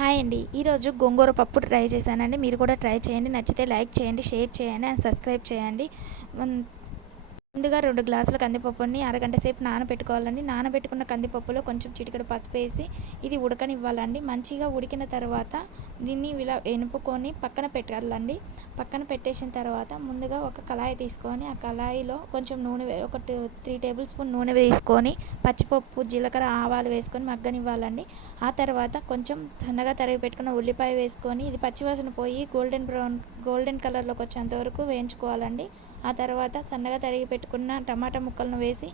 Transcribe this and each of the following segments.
Hi అండి. ఈరోజు గోంగూర పప్పు ట్రై చేశానండి. మీరు కూడా ట్రై చేయండి. నచ్చితే లైక్ చేయండి షేర్ చేయండి అండ్ సబ్స్క్రైబ్ చేయండి. ముందుగా రెండు గ్లాసుల కందిపప్పుని అరగంట సేపు నానబెట్టుకోవాలండి. నానబెట్టుకున్న కందిపప్పులో కొంచెం చిటికెడు పసుపు వేసి ఇది ఉడకనివ్వాలండి. మంచిగా ఉడికిన తర్వాత దీన్ని ఇలా ఎనుపుకొని పక్కన పెట్టాలండి. పక్కన పెట్టేసిన తర్వాత ముందుగా ఒక కళాయి తీసుకొని ఆ కళాయిలో కొంచెం నూనె ఒక టూ త్రీ టేబుల్ స్పూన్ నూనె తీసుకొని పచ్చిపప్పు జీలకర్ర ఆవాలు వేసుకొని మగ్గనివ్వాలండి. ఆ తర్వాత కొంచెం సన్నగా తరిగి పెట్టుకున్న ఉల్లిపాయ వేసుకొని ఇది పచ్చివాసన పోయి గోల్డెన్ బ్రౌన్ గోల్డెన్ కలర్లోకి వచ్చేంత వరకు వేయించుకోవాలండి. ఆ తర్వాత సన్నగా తరిగి పెట్టుకున్న టమాటా ముక్కలను వేసి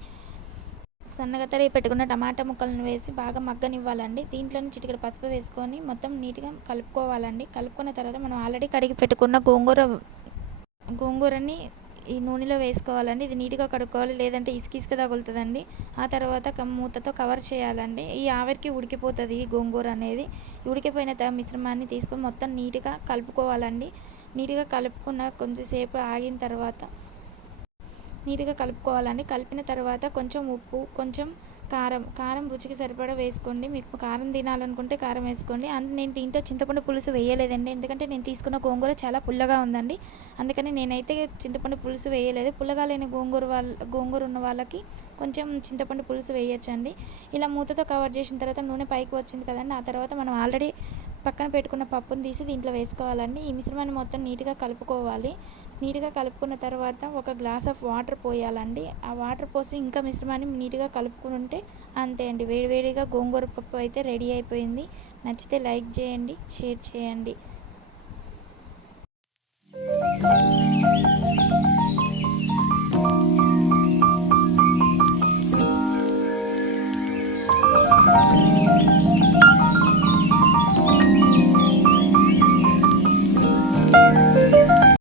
సన్నగా తరిగి పెట్టుకున్న టమాటా ముక్కలను వేసి బాగా మగ్గనివ్వాలండి. దీంట్లోని చిటికెడు పసుపు వేసుకొని మొత్తం నీట్గా కలుపుకోవాలండి. కలుపుకున్న తర్వాత మనం ఆల్రెడీ కడిగి పెట్టుకున్న గోంగూర గోంగూరని ఈ నూనెలో వేసుకోవాలండి. ఇది నీట్గా కడుక్కోవాలి లేదంటే ఇసుక ఇసుక తగులుతుందండి. ఆ తర్వాత మూతతో కవర్ చేయాలండి. ఈ ఆవిరికి ఉడికిపోతుంది ఈ గోంగూర అనేది. ఉడికిపోయిన మిశ్రమాన్ని తీసుకొని మొత్తం నీట్గా కలుపుకోవాలండి. నీట్గా కలుపుకున్న కొంచెంసేపు ఆగిన తర్వాత నీట్గా కలుపుకోవాలండి. కలిపిన తర్వాత కొంచెం ఉప్పు కొంచెం కారం కారం రుచికి సరిపడా వేసుకోండి. మీకు కారం తినాలనుకుంటే కారం వేసుకోండి. అండ్ నేను దీంట్లో చింతపండు పులుసు వేయలేదండి. ఎందుకంటే నేను తీసుకున్న గోంగూర చాలా పుల్లగా ఉందండి. అందుకని నేనైతే చింతపండు పులుసు వేయలేదు. పుల్లగా లేని గోంగూర వాళ్ళ గోంగూర ఉన్న వాళ్ళకి కొంచెం చింతపండు పులుసు వేయచ్చండి. ఇలా మూతతో కవర్ చేసిన తర్వాత నూనె పైకి వచ్చింది కదండి. ఆ తర్వాత మనం ఆల్రెడీ పక్కన పెట్టుకున్న పప్పును తీసి దీంట్లో వేసుకోవాలండి. ఈ మిశ్రమాన్ని మొత్తం నీట్గా కలుపుకోవాలి. నీట్గా కలుపుకున్న తర్వాత ఒక గ్లాస్ ఆఫ్ వాటర్ పోయాలండి. ఆ వాటర్ పోసి ఇంకా మిశ్రమాన్ని నీట్గా కలుపుకుని ఉంటే అంతే అండి. వేడివేడిగా గోంగూర పప్పు అయితే రెడీ అయిపోయింది. నచ్చితే లైక్ చేయండి షేర్ చేయండి. Thank you.